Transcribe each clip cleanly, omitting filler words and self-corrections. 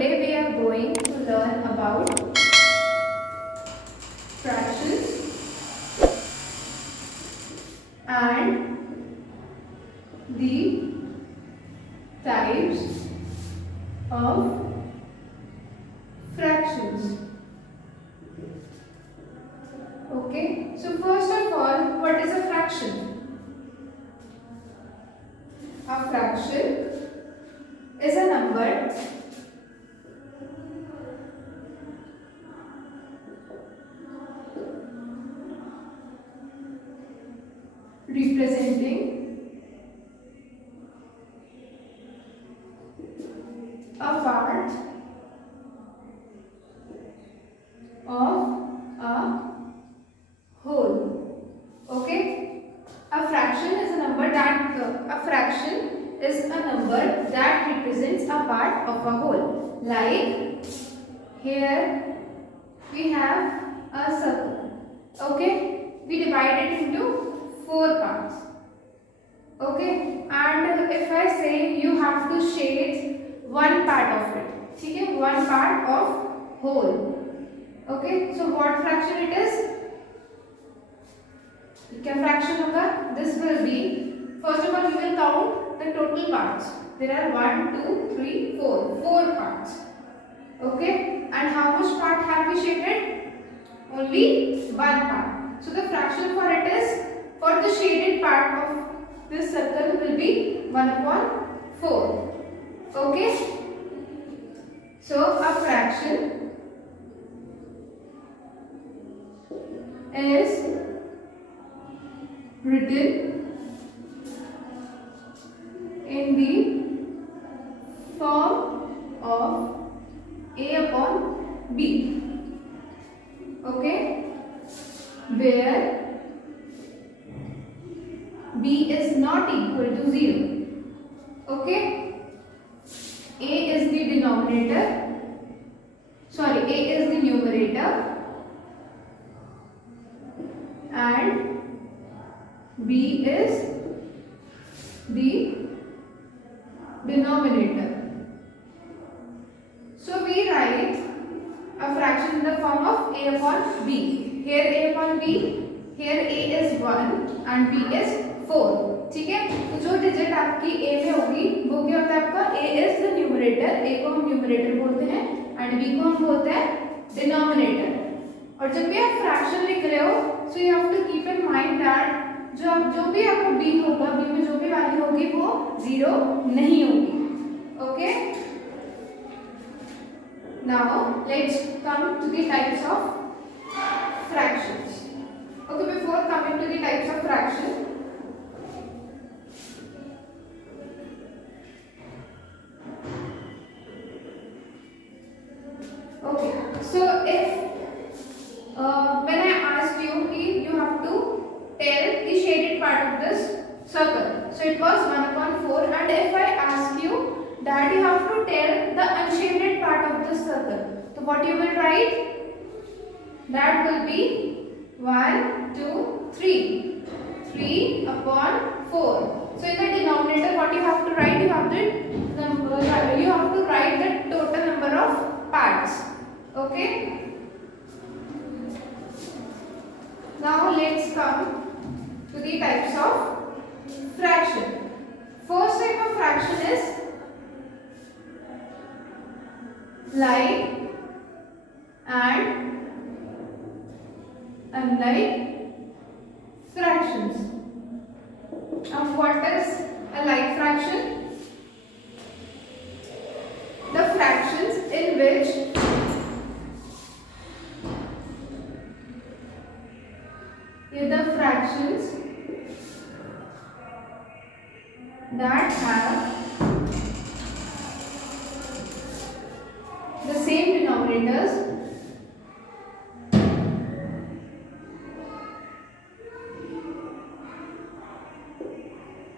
today we are going to learn about fractions and the types of fractions. Okay, so first of all, what is a fraction? A fraction is a number representing a part of a whole. Okay, a fraction is a number that represents a part of a whole. Like here we have a circle. Okay, we divide it into 4 parts. Okay, and if I say you have to shade one part of it, okay, one part of whole. Okay, so what fraction it is? क्या fraction होगा? This will be, first of all we will count the total parts. There are 1, 2, 3, 4. 4 parts. Okay, and how much part have we shaded? Only one part. So the fraction for it is, for the shaded part of this circle will be 1/4. Okay, so a fraction is written in the form of a/b. Okay, where b is not equal to 0. Okay, a is the denominator, sorry, a is the numerator and b is the denominator. So we write a fraction in the form of a/b. Here a/b, here a is 1 and b is 4. ठीक है, तो जो digit आपकी a में होगी वो क्या होता है आपका? a is the numerator, a को हम numerator बोलते हैं and b को हम बोलते हैं denominator. और जब भी आप फ्रैक्शन लिख रहे हो, so you have to keep in mind that जो भी आपका b होगा, b में जो भी वैल्यू होगी वो 0 नहीं होगी. Okay, now let's come to the types of fractions. Okay, before coming to the types of fraction, okay, so if when I asked you you have to tell the shaded part of this circle, so it was 1/4, and if I ask you that you have to tell the unshaded part of this circle, so what you will write? That will be 1, 2, 3. 3/4. So in the denominator, what you have to write? You have to write the total number of parts. Okay. Now let's come to the types of fraction. First type of fraction is like and unlike fractions. Now what is a like fraction? The fractions in which that have the same denominators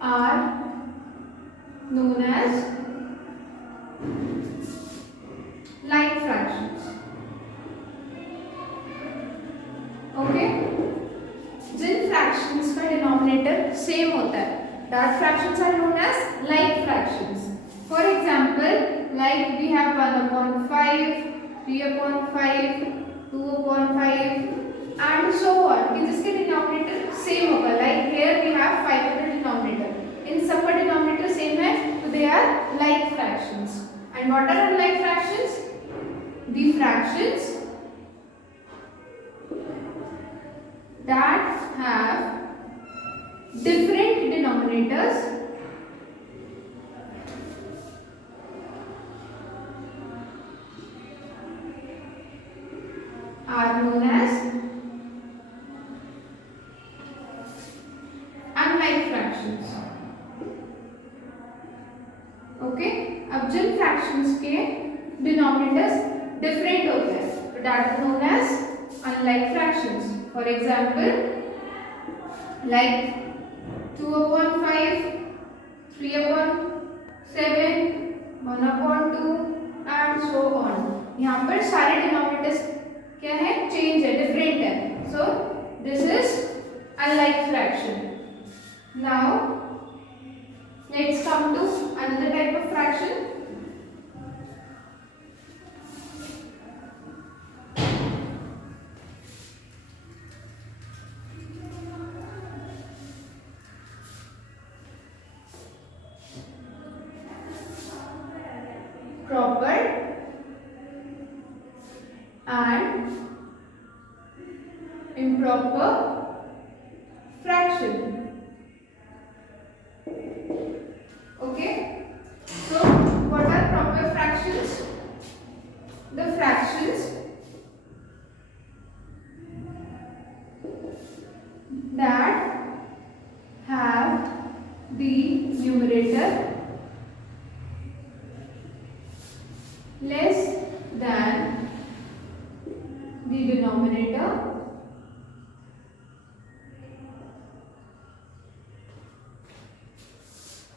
are known as like fractions. Okay, Jin fractions का denominator same होता है, that fractions are known as like fractions. For example, like we have 1 upon 5, 3 upon 5, 2 upon 5 and so on कि जिसके denominator same होगा. Like here we have 5 as the denominator. इन सब का denominator same है तो they are like fractions. And what are unlike fractions? The fractions that have different denominators are known as unlike fractions. Okay अब जिन fractions के denominators different होते हैं तो that is known as unlike fractions. For example like 2 upon 5, 3 upon 7, 1 upon 2 and so on. यहाँ पर सारे denominators क्या है, चेंज है, डिफरेंट है. So this is unlike fraction. Now let's come to another type of fraction. Proper and improper fraction. Okay, so what are proper fractions? The fractions that have the numerator less than the denominator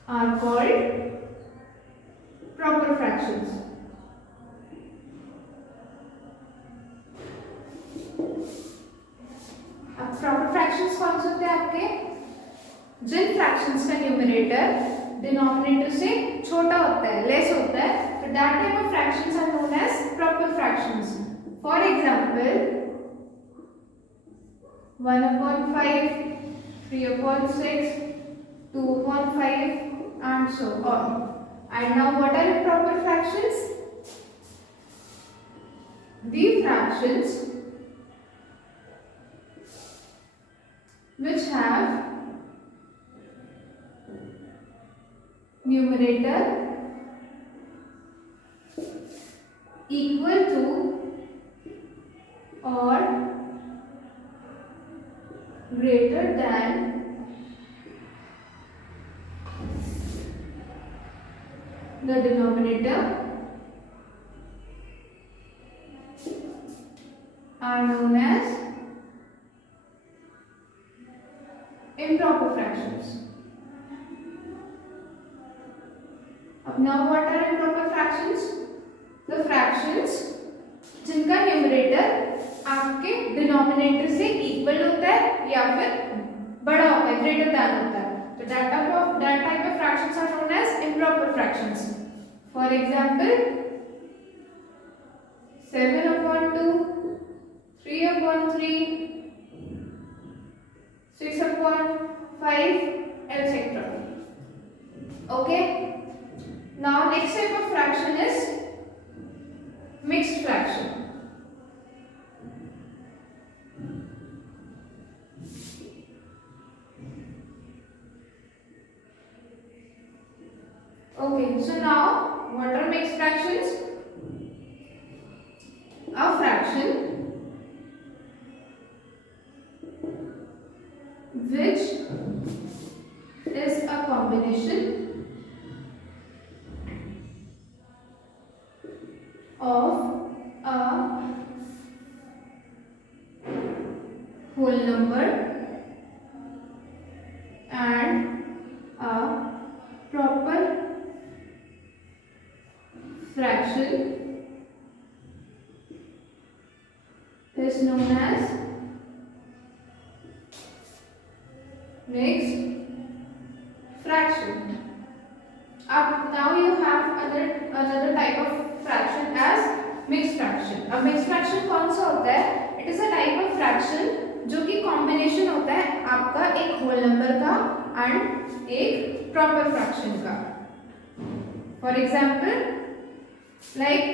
are called proper fractions. अब proper fractions कौन से होते हैं आपके? जिन fractions का numerator denominator से छोटा होता है, less होता है, तो that type of fractions are known as proper fractions. For example, 1 upon 5, 3 upon 6, 2 upon 5 and so on. And now what are improper fractions? The fractions which have numerator equal to or greater than the denominator are known as improper fractions. Now what are improper fractions? The fractions जिनका numerator आपके denominator से equal होता है या फिर बड़ा होता है, ग्रेटर दैन होता है. So that type of fractions are known as improper fractions. For example, 7 upon 2, 3 upon 3, 6 upon 5, etc. Okay. Now next type of fraction is mixed fraction. Okay, so now what are mixed fractions? A fraction which is a combination of a whole number and a proper fraction is known as mixed fraction. Now you have another type अब mixed fraction कौन सा होता है? It is a type of fraction जो कि combination होता है आपका एक होल नंबर का एंड एक प्रॉपर फ्रैक्शन का. For example, like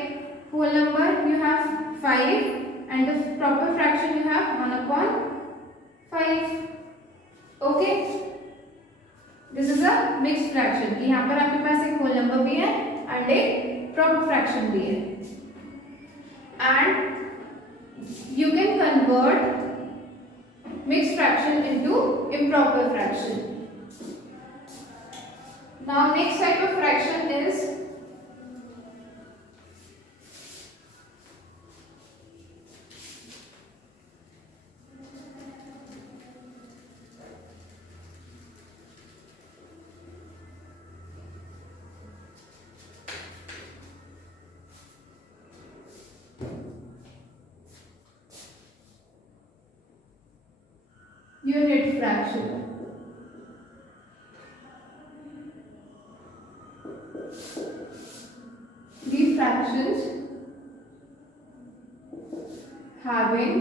whole number you have 5 and the proper fraction you have 1 upon 5. Okay, this is a mixed fraction. यहाँ पर आपके पास एक whole number भी है and एक proper fraction भी है, and you can convert mixed fraction into improper fraction. Now next type of fraction is unit fraction. The fractions having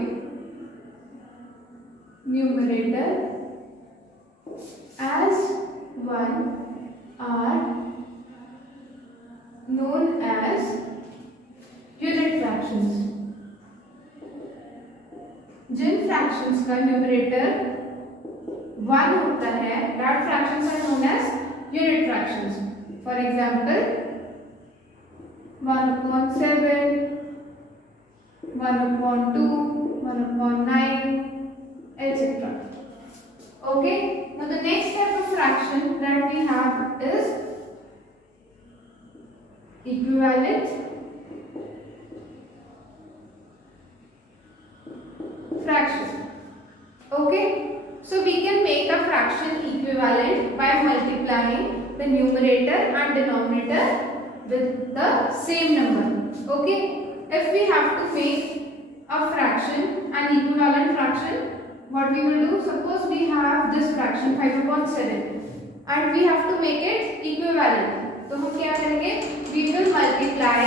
numerator as 1 are known as unit fractions. Jin fractions का numerator 1 होता है, that fractions are known as unit fractions. For example, 1 upon 7, 1 upon 2, 1 upon 9, etc. Okay, now the next type of fraction that we have is equivalent fraction. Okay, so we can make a fraction equivalent by multiplying the numerator and denominator with the same number. Okay, if we have to make a fraction, an equivalent fraction, what we will do, suppose we have this fraction 5 upon 7 and we have to make it equivalent. तो हम क्या करेंगे? We will multiply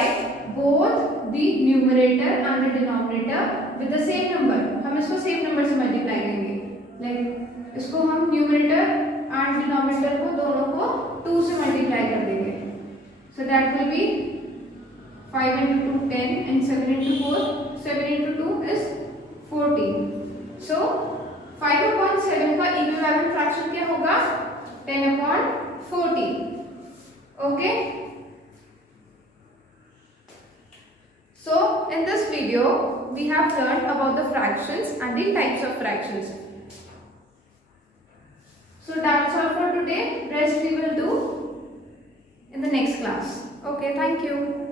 both the numerator and the denominator with the same number. हम इसको same number से multiply करेंगे. Like इसको हम numerator and denominator को दोनों को 2 से multiply कर देंगे. So that will be 5 into 2 10 and 7 into 4 7 into 2 is 14. So 5 upon 7 का equivalent fraction क्या होगा? 10 upon 14. Okay. So in this video we have learned about the fractions and the types of fractions. So that's all for today. Rest we will do in the next class. Okay, thank you.